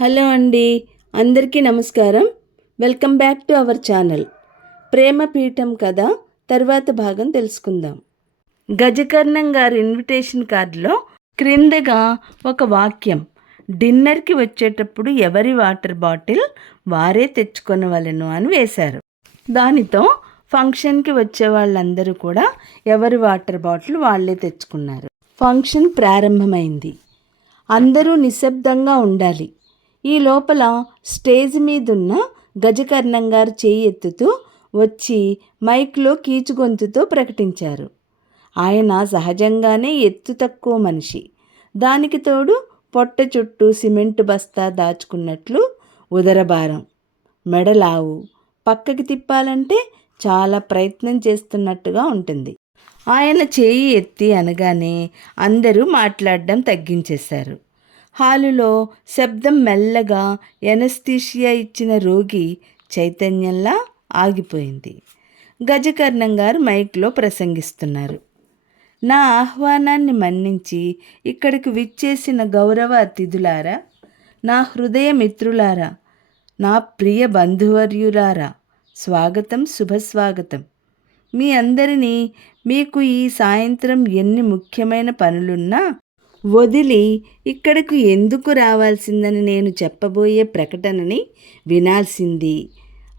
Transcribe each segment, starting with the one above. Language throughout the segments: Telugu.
హలో అండి అందరికీ నమస్కారం. Welcome back to our channel. ప్రేమ పీఠం కథ తర్వాత భాగం తెలుసుకుందాం. గజకర్ణం గారి ఇన్విటేషన్ కార్డులో క్రిందగా ఒక వాక్యం డిన్నర్కి వచ్చేటప్పుడు ఎవరి వాటర్ బాటిల్ వారే తెచ్చుకొనవలను అని వేశారు. దానితో ఫంక్షన్కి వచ్చే వాళ్ళందరూ కూడా ఎవరి వాటర్ బాటిల్ వాళ్ళే తెచ్చుకున్నారు. ఫంక్షన్ ప్రారంభమైంది. అందరూ నిశ్శబ్దంగా ఉండాలి. ఈ లోపల స్టేజ్ మీదున్న గజకర్ణం గారు చేయి ఎత్తుతూ వచ్చి మైక్లో కీచుగొంతుతో ప్రకటించారు. ఆయన సహజంగానే ఎత్తు తక్కువ మనిషి. దానికి తోడు పొట్ట చుట్టూ సిమెంటు బస్తా దాచుకున్నట్లు ఉదరభారం. మెడలావు. పక్కకి తిప్పాలంటే చాలా ప్రయత్నం చేస్తున్నట్టుగా ఉంటుంది. ఆయన చేయి ఎత్తి అనగానే అందరూ మాట్లాడడం తగ్గించేశారు. హాలులో శబ్దం మెల్లగా ఎనస్థీషియా ఇచ్చిన రోగి చైతన్యంలా ఆగిపోయింది. గజకర్ణం గారు మైక్లో ప్రసంగిస్తున్నారు. నా ఆహ్వానాన్ని మన్నించి ఇక్కడికి విచ్చేసిన గౌరవ అతిథులారా నా హృదయ మిత్రులారా నా ప్రియ బంధువర్యులారా స్వాగతం శుభస్వాగతం. మీ అందరినీ మీకు ఈ సాయంత్రం ఎన్ని ముఖ్యమైన పనులున్నా వదిలి ఇక్కడకు ఎందుకు రావాల్సిందని నేను చెప్పబోయే ప్రకటనని వినాల్సింది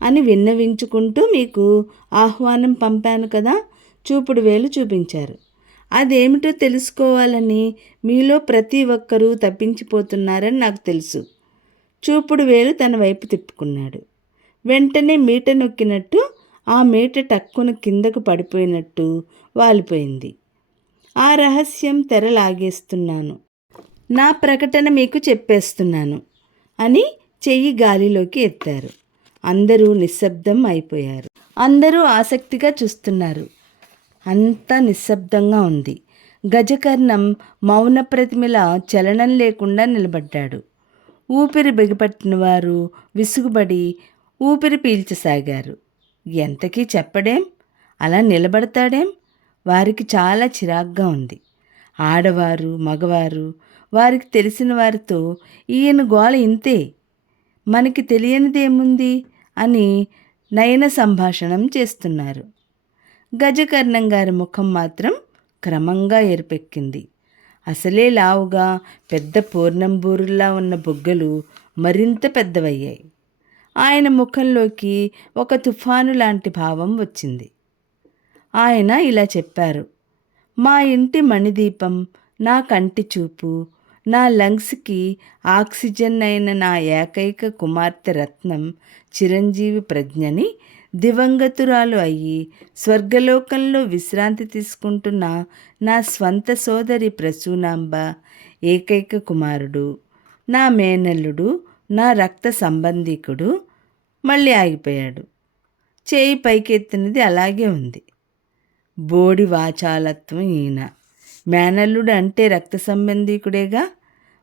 అని విన్నవించుకుంటూ మీకు ఆహ్వానం పంపాను కదా? చూపుడు వేలు చూపించారు. అదేమిటో తెలుసుకోవాలని మీలో ప్రతి ఒక్కరూ తప్పించిపోతున్నారని నాకు తెలుసు. చూపుడు వేలు తన వైపు తిప్పుకున్నాడు. వెంటనే మీట నొక్కినట్టు ఆ మీట టక్కున కిందకు పడిపోయినట్టు వాలిపోయింది. ఆ రహస్యం తెరలాగేస్తున్నాను. నా ప్రకటన మీకు చెప్పేస్తున్నాను అని చెయ్యి గాలిలోకి ఎత్తారు. అందరూ నిశ్శబ్దం అయిపోయారు. అందరూ ఆసక్తిగా చూస్తున్నారు. అంతా నిశ్శబ్దంగా ఉంది. గజకర్ణం మౌన ప్రతిమల చలనం లేకుండా నిలబడ్డాడు. ఊపిరి బిగపట్టిన వారు విసుగుబడి ఊపిరి పీల్చసాగారు. ఎంతకీ చెప్పడేం? అలా నిలబడతాడేం? వారికి చాలా చిరాగ్గా ఉంది. ఆడవారు మగవారు వారికి తెలిసిన వారితో ఈయన గోల ఇంతే. మనకి తెలియనిదేముంది? అని నయన సంభాషణం చేస్తున్నారు. గజకర్ణం గారి ముఖం మాత్రం క్రమంగా ఎరుపెక్కింది అసలే లావుగా పెద్ద పూర్ణంబూరుల్లా ఉన్న బుగ్గలు మరింత పెద్దవయ్యాయి. ఆయన ముఖంలోకి ఒక తుఫాను లాంటి భావం వచ్చింది. ఆయన ఇలా చెప్పారు. మా ఇంటి మణిదీపం నా కంటి చూపు నా లంగ్స్కి ఆక్సిజన్ అయిన నా ఏకైక కుమార్తె రత్నం చిరంజీవి ప్రజ్ఞని దివంగతురాలు అయ్యి స్వర్గలోకంలో విశ్రాంతి తీసుకుంటున్న నా స్వంత సోదరి ప్రసూనాంబ ఏకైక కుమారుడు నా మేనల్లుడు నా రక్త సంబంధికుడు మళ్ళీ ఆగిపోయాడు. చేయి పైకెత్తినది అలాగే ఉంది. బోడి వాచాలత్వం ఈయన మేనల్లుడు అంటే రక్త సంబంధికుడేగా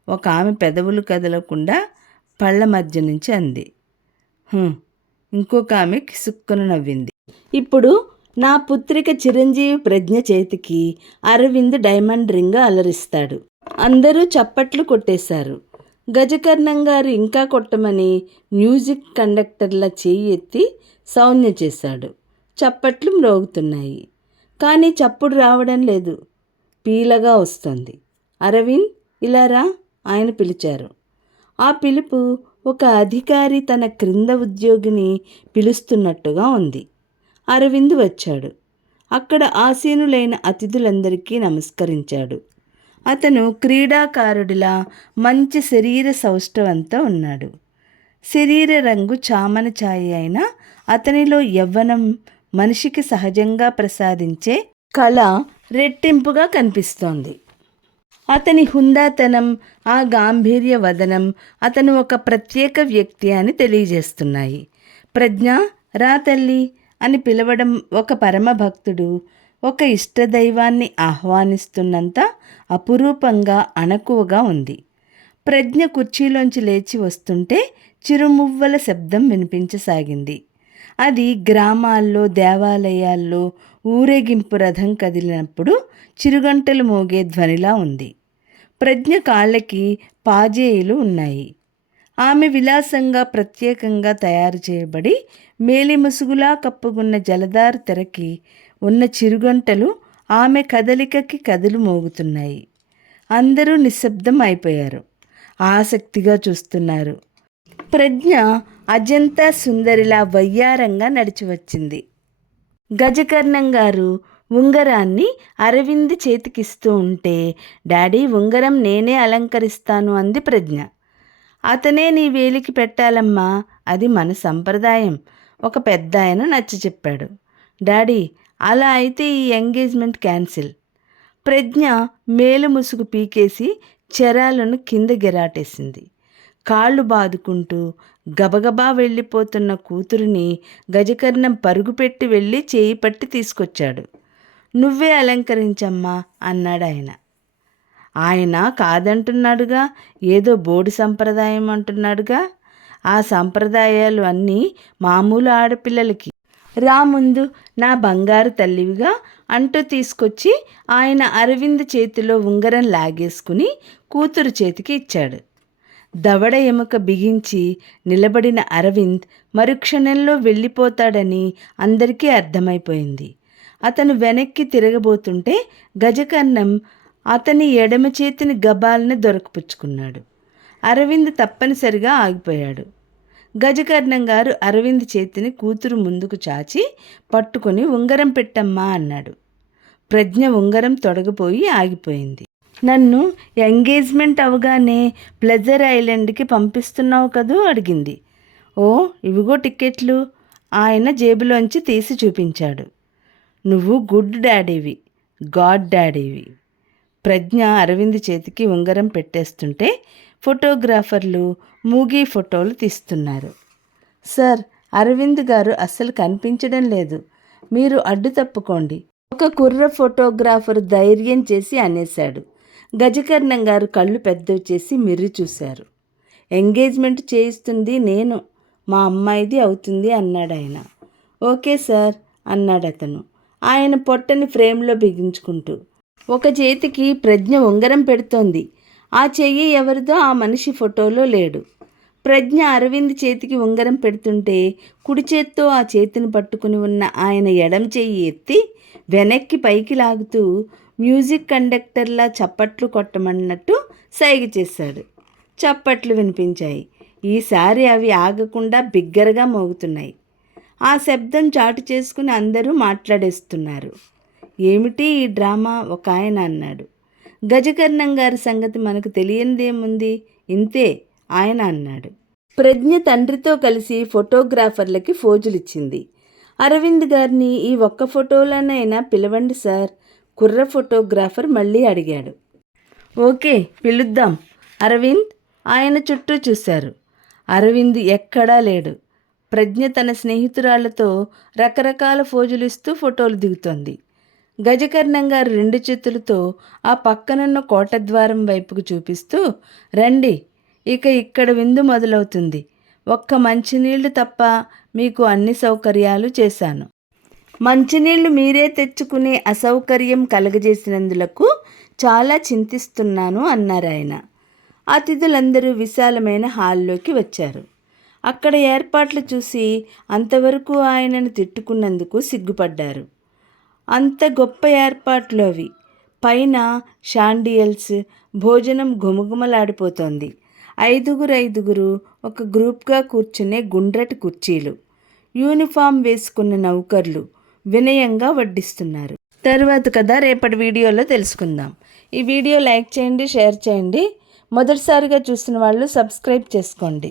ఒక ఆమె పెదవులు కదలకుండా పళ్ళ మధ్య నుంచి అంది. ఇంకొక ఆమె కిసుక్కున నవ్వింది. ఇప్పుడు నా పుత్రిక చిరంజీవి ప్రజ్ఞ చేతికి అరవింద్ డైమండ్ రింగ్ అలరిస్తాడు. అందరూ చప్పట్లు కొట్టేశారు. గజకర్ణం గారు ఇంకా కొట్టమని మ్యూజిక్ కండక్టర్ల చేయి ఎత్తి సౌన్య చేశాడు. చప్పట్లు మ్రోగుతున్నాయి. కానీ చప్పుడు రావడం లేదు. పీలగా వస్తుంది. అరవింద్ ఇలా రా ఆయన పిలిచారు. ఆ పిలుపు ఒక అధికారి తన క్రింద ఉద్యోగిని పిలుస్తున్నట్టుగా ఉంది. అరవింద్ వచ్చాడు. అక్కడ ఆసీనులైన అతిథులందరికీ నమస్కరించాడు. అతను క్రీడాకారుడిలా మంచి శరీర సౌష్ఠవంతో ఉన్నాడు. శరీర రంగు చామన ఛాయ అయిన అతనిలో యవ్వనం మనిషికి సహజంగా ప్రసాదించే కళ రెట్టింపుగా కనిపిస్తోంది. అతని హుందాతనం ఆ గాంభీర్య వదనం అతను ఒక ప్రత్యేక వ్యక్తి అని తెలియజేస్తున్నాయి. ప్రజ్ఞ రా తల్లి అని పిలవడం ఒక పరమభక్తుడు ఒక ఇష్టదైవాన్ని ఆహ్వానిస్తున్నంత అపురూపంగా అణకువగా ఉంది. ప్రజ్ఞ కుర్చీలోంచి లేచి వస్తుంటే చిరుమువ్వల శబ్దం వినిపించసాగింది. అది గ్రామాల్లో దేవాలయాల్లో ఊరేగింపు రథం కదిలినప్పుడు చిరుగంటలు మోగే ధ్వనిలా ఉంది. ప్రజ్ఞ కాళ్ళకి పాజేయులు ఉన్నాయి. ఆమె విలాసంగా ప్రత్యేకంగా తయారు చేయబడి మేలి ముసుగులా కప్పుకున్న జలదారు తెరకి ఉన్న చిరుగంటలు ఆమె కదలికకి కదులు మోగుతున్నాయి. అందరూ నిశ్శబ్దం అయిపోయారు. ఆసక్తిగా చూస్తున్నారు. ప్రజ్ఞ అజంతా సుందరిలా వయ్యారంగా నడిచి వచ్చింది. గజకర్ణం గారు ఉంగరాన్ని అరవింద్ చేతికిస్తూ ఉంటే డాడీ ఉంగరం నేనే అలంకరిస్తాను అంది ప్రజ్ఞ. అతనే నీ వేలికి పెట్టాలమ్మా అది మన సంప్రదాయం ఒక పెద్ద ఆయన నచ్చ చెప్పాడు. డాడీ అలా అయితే ఈ ఎంగేజ్మెంట్ క్యాన్సిల్ ప్రజ్ఞ మేలు ముసుగు పీకేసి చెరాలను కింద గిరాటేసింది. కాళ్ళు బాదుకుంటూ గబగబా వెళ్ళిపోతున్న కూతురిని గజకర్ణం పరుగుపెట్టి వెళ్ళి చేయి పట్టి తీసుకొచ్చాడు. నువ్వే అలంకరించమ్మా అన్నాడు ఆయన ఆయన కాదంటున్నాడుగా ఏదో బోడి సంప్రదాయం అంటున్నాడుగా. ఆ సంప్రదాయాలు అన్నీ మామూలు ఆడపిల్లలకి. రా ముందు నా బంగారు తల్లివిగా అంటూ తీసుకొచ్చి ఆయన అరవింద్ చేతిలో ఉంగరం లాగేసుకుని కూతురు చేతికి ఇచ్చాడు. దవడ ఎముక బిగించి నిలబడిన అరవింద్ మరుక్షణంలో వెళ్ళిపోతాడని అందరికీ అర్థమైపోయింది. అతను వెనక్కి తిరగబోతుంటే గజకర్ణం అతని ఎడమ చేతిని గబాల్ని దొరకపుచ్చుకున్నాడు. అరవింద్ తప్పనిసరిగా ఆగిపోయాడు. గజకర్ణం గారు అరవింద్ చేతిని కూతురు ముందుకు చాచి పట్టుకొని ఉంగరం పెట్టమ్మా అన్నాడు. ప్రజ్ఞ ఉంగరం తొడగపోయి ఆగిపోయింది. నన్ను ఎంగేజ్మెంట్ అవగానే ప్లెజర్ ఐలాండ్కి పంపిస్తున్నావు కదూ అడిగింది. ఓ ఇవిగో టిక్కెట్లు. ఆయన జేబులోంచి తీసి చూపించాడు. నువ్వు గుడ్ డాడీవి గాడ్ డాడీవి. ప్రజ్ఞ అరవింద్ చేతికి ఉంగరం పెట్టేస్తుంటే ఫోటోగ్రాఫర్లు మూగీ ఫోటోలు తీస్తున్నారు. సార్ అరవింద్ గారు అస్సలు కనిపించడం లేదు. మీరు అడ్డు తప్పుకోండి. ఒక కుర్ర ఫోటోగ్రాఫర్ ధైర్యం చేసి అనేశాడు. గజకర్ణం గారు కళ్ళు పెద్దవి చేసి మిర్రి చూశారు. ఎంగేజ్మెంట్ చేయిస్తుంది నేను మా అమ్మాయిది అవుతుంది అన్నాడు ఆయన. ఓకే సార్ అన్నాడు అతను. ఆయన పొట్టని ఫ్రేమ్లో బిగించుకుంటూ. ఒక చేతికి ప్రజ్ఞ ఉంగరం పెడుతోంది. ఆ చెయ్యి ఎవరిదో ఆ మనిషి ఫోటోలో లేడు. ప్రజ్ఞ అరవింద్ చేతికి ఉంగరం పెడుతుంటే కుడి చేత్తో ఆ చేతిని పట్టుకుని ఉన్న ఆయన ఎడం చెయ్యి ఎత్తి వెనక్కి పైకి లాగుతూ మ్యూజిక్ కండక్టర్లా చప్పట్లు కొట్టమన్నట్టు సైగ చేశాడు. చప్పట్లు వినిపించాయి. ఈసారి అవి ఆగకుండా బిగ్గరగా మోగుతున్నాయి. ఆ శబ్దం చాటు చేసుకుని అందరూ మాట్లాడేస్తున్నారు. ఏమిటి ఈ డ్రామా? ఒక ఆయన అన్నాడు. గజకర్ణం గారి సంగతి మనకు తెలియనిదేముంది ఇంతే ఆయన అన్నాడు. ప్రజ్ఞ తండ్రితో కలిసి ఫోటోగ్రాఫర్లకి ఫోజులిచ్చింది. అరవింద్ గారిని ఈ ఒక్క ఫోటోలోనైనా పిలవండి సార్. కుర్ర ఫోటోగ్రాఫర్ మళ్ళీ అడిగాడు. ఓకే పిలుద్దాం. అరవింద్ ఆయన చుట్టూ చూశారు. అరవింద్ ఎక్కడా లేడు. ప్రజ్ఞ తన స్నేహితురాళ్ళతో రకరకాల ఫోజులు ఇస్తూ ఫోటోలు దిగుతోంది. గజకర్ణం గారు రెండు చేతులతో ఆ పక్కనున్న కోటద్వారం వైపుకు చూపిస్తూ రండి ఇక ఇక్కడ విందు మొదలవుతుంది. ఒక్క మంచినీళ్ళు తప్ప మీకు అన్ని సౌకర్యాలు చేశాను. మంచినీళ్ళు మీరే తెచ్చుకునే అసౌకర్యం కలగజేసినందులకు చాలా చింతిస్తున్నాను అన్నారు ఆయన. అతిథులందరూ విశాలమైన హాల్లోకి వచ్చారు. అక్కడ ఏర్పాట్లు చూసి అంతవరకు ఆయనను తిట్టుకున్నందుకు సిగ్గుపడ్డారు. అంత గొప్ప ఏర్పాట్లు అవి. పైన షాండియల్స్ భోజనం ఘుమఘుమలాడిపోతోంది. ఐదుగురు ఐదుగురు ఒక గ్రూప్గా కూర్చునే గుండ్రటి కుర్చీలు. యూనిఫామ్ వేసుకున్న నౌకర్లు. వినయంగా వడ్డిస్తున్నారు. తర్వాత కదా రేపటి వీడియోలో తెలుసుకుందాం. ఈ వీడియో లైక్ చేయండి షేర్ చేయండి. మొదటిసారిగా చూస్తున్న వాళ్ళు సబ్స్క్రైబ్ చేసుకోండి.